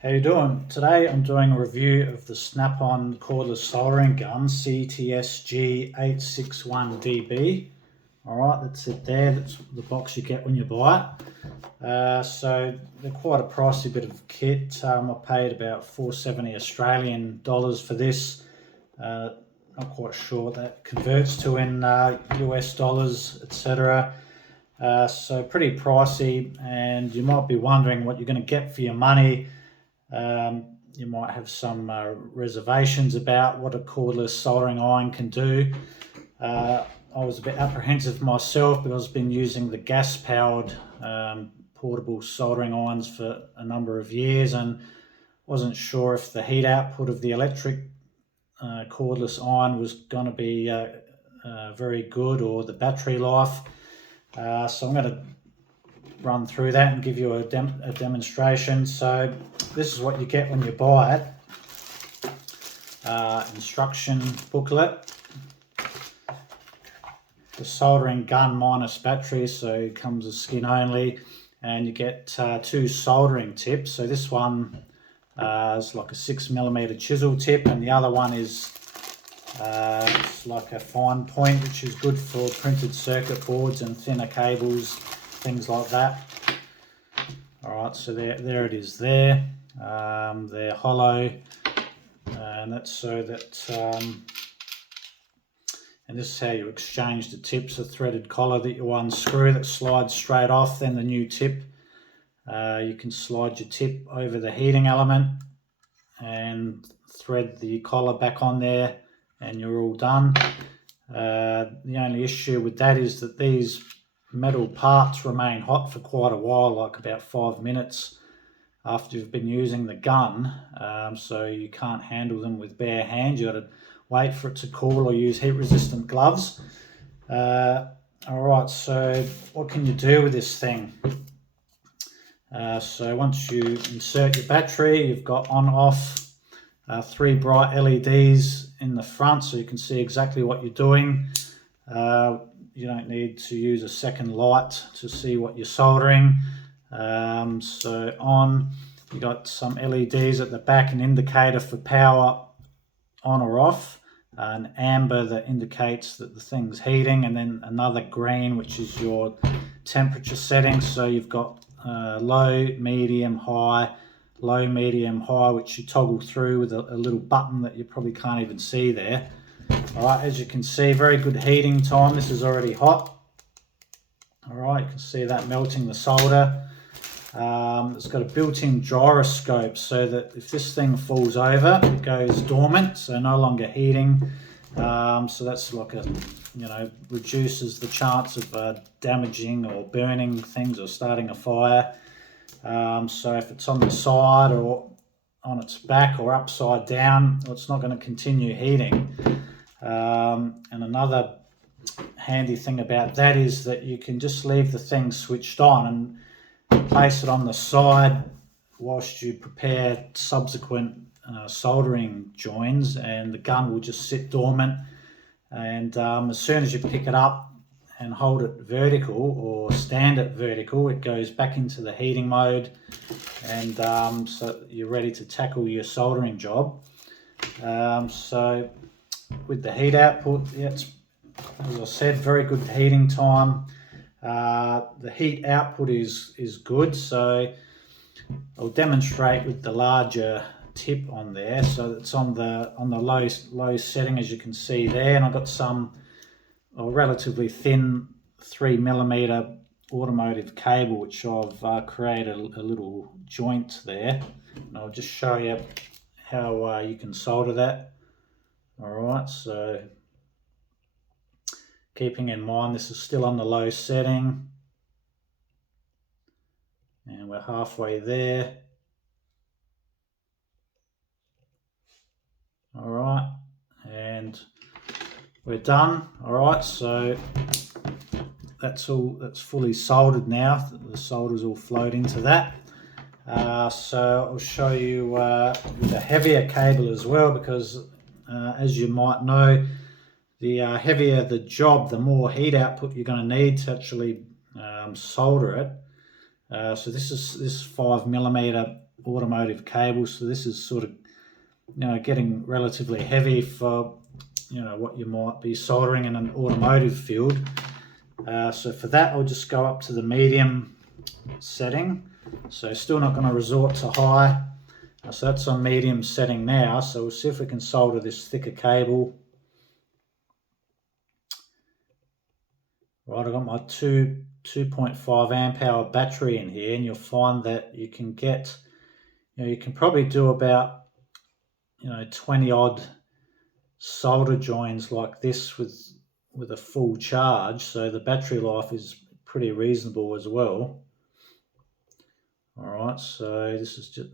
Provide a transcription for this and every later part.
How you doing? Today I'm doing a review of the Snap On cordless soldering gun CTSG861DB. Alright, that's it there, that's the box you get when you buy it. So they're quite a pricey bit of kit. I paid about $470 Australian dollars for this. Not quite sure what that converts to in US dollars, etc. So pretty pricey, and you might be wondering what you're going to get for your money. You might have some reservations about what a cordless soldering iron can do. I was a bit apprehensive myself because I've been using the gas-powered portable soldering irons for a number of years and wasn't sure if the heat output of the electric cordless iron was going to be very good, or the battery life. So I'm going to run through that and give you a demonstration. So this is what you get when you buy it. Instruction booklet. The soldering gun minus battery, so it comes as skin only, and you get two soldering tips. So this one is like a 6mm chisel tip, and the other one is it's like a fine point, which is good for printed circuit boards and thinner cables, things like that. Alright, so there it is there. They're hollow, and that's so that and this is how you exchange the tips. A threaded collar that you unscrew that slides straight off, then the new tip. You can slide your tip over the heating element and thread the collar back on there, and you're all done. The only issue with that is that these metal parts remain hot for quite a while, like about 5 minutes after you've been using the gun, so you can't handle them with bare hands. You've got to wait for it to cool or use heat resistant gloves. Alright, so what can you do with this thing? So once you insert your battery, you've got on off 3 bright LEDs in the front, so you can see exactly what you're doing. You don't need to use a second light to see what you're soldering. So you got some LEDs at the back, an indicator for power on or off, an amber that indicates that the thing's heating, and then another green which is your temperature setting. So you've got low, medium, high, low, medium, high, which you toggle through with a little button that you probably can't even see there. Alright, as you can see, very good heating time. This is already hot. Alright, you can see that melting the solder. It's got a built-in gyroscope, so that if this thing falls over, it goes dormant, so no longer heating. So that's like reduces the chance of damaging or burning things or starting a fire. So if it's on the side or on its back or upside down, it's not going to continue heating. And another handy thing about that is that you can just leave the thing switched on and place it on the side whilst you prepare subsequent soldering joins, and the gun will just sit dormant, and as soon as you pick it up and hold it vertical or stand it vertical, it goes back into the heating mode, and so you're ready to tackle your soldering job. So with the heat output, it's, as I said, very good heating time. The heat output is good, so I'll demonstrate with the larger tip on there. So it's on the low setting, as you can see there, and I've got some relatively thin 3mm automotive cable which I've created a little joint there, and I'll just show you how you can solder that. Alright, so keeping in mind this is still on the low setting, and we're halfway there. Alright, and we're done. Alright, so that's fully soldered now. The solder's all flowed into that. So I'll show you with a heavier cable as well, because as you might know, the heavier the job, the more heat output you're going to need to actually solder it. So this 5mm automotive cable, so this is sort of, you know, getting relatively heavy for, you know, what you might be soldering in an automotive field. So for that, I'll just go up to the medium setting. So still not going to resort to high. So that's on medium setting now. So we'll see if we can solder this thicker cable. Right, I've got my 2.5 amp hour battery in here, and you'll find that you can get, you know, you can probably do about, you know, 20 odd solder joins like this with a full charge, so the battery life is pretty reasonable as well. All right, so this is just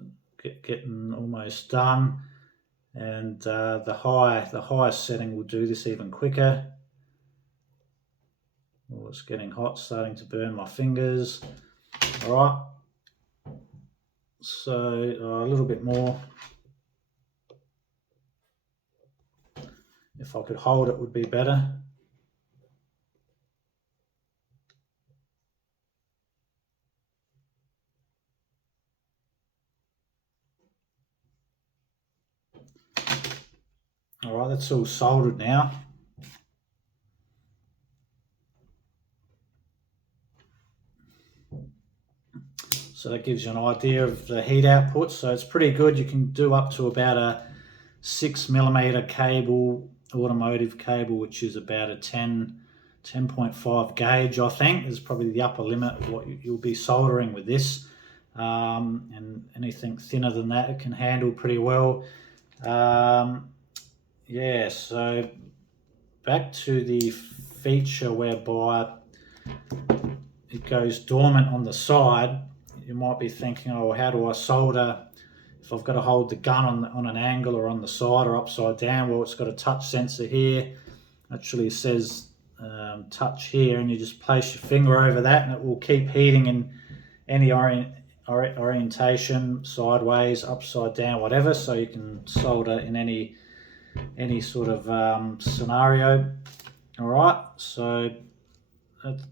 getting almost done, and the highest setting will do this even quicker. Oh, it's getting hot, starting to burn my fingers. All right, so a little bit more. If I could hold it, would be better. All right, that's all soldered now. So that gives you an idea of the heat output. So it's pretty good. You can do up to about a 6mm cable, automotive cable, which is about a 10.5 gauge, I think, is probably the upper limit of what you'll be soldering with this. And anything thinner than that, it can handle pretty well. Yeah, so back to the feature whereby it goes dormant on the side. You might be thinking, oh, how do I solder if I've got to hold the gun on an angle or on the side or upside down? Well, it's got a touch sensor here. Actually says touch here, and you just place your finger over that and it will keep heating in any orientation, sideways, upside down, whatever, so you can solder in any sort of scenario. All right, so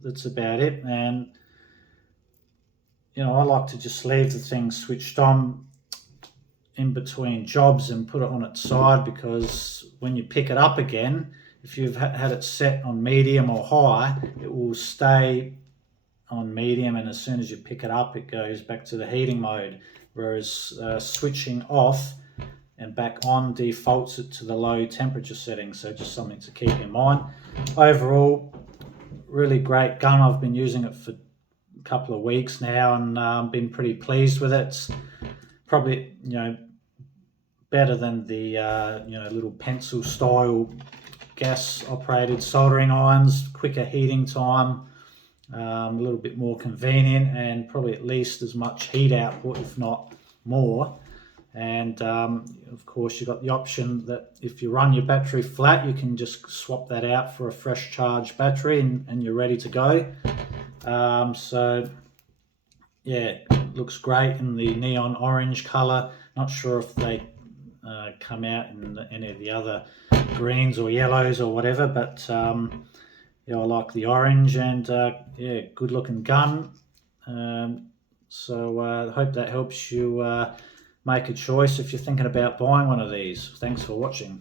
that's about it. And you know, I like to just leave the thing switched on in between jobs and put it on its side, because when you pick it up again, if you've had it set on medium or high, it will stay on medium, and as soon as you pick it up, it goes back to the heating mode, whereas switching off and back on defaults it to the low temperature setting. So just something to keep in mind. Overall, really great gun. I've been using it for a couple of weeks now, and been pretty pleased with it. It's probably, you know, better than the you know, little pencil style gas operated soldering irons. Quicker heating time, a little bit more convenient, and probably at least as much heat output, if not more. And of course, you've got the option that if you run your battery flat, you can just swap that out for a fresh charged battery, and you're ready to go. So yeah, it looks great in the neon orange color. Not sure if they come out in any of the other greens or yellows or whatever, but yeah, I like the orange, and yeah, good looking gun. So I hope that helps you make a choice if you're thinking about buying one of these. Thanks for watching.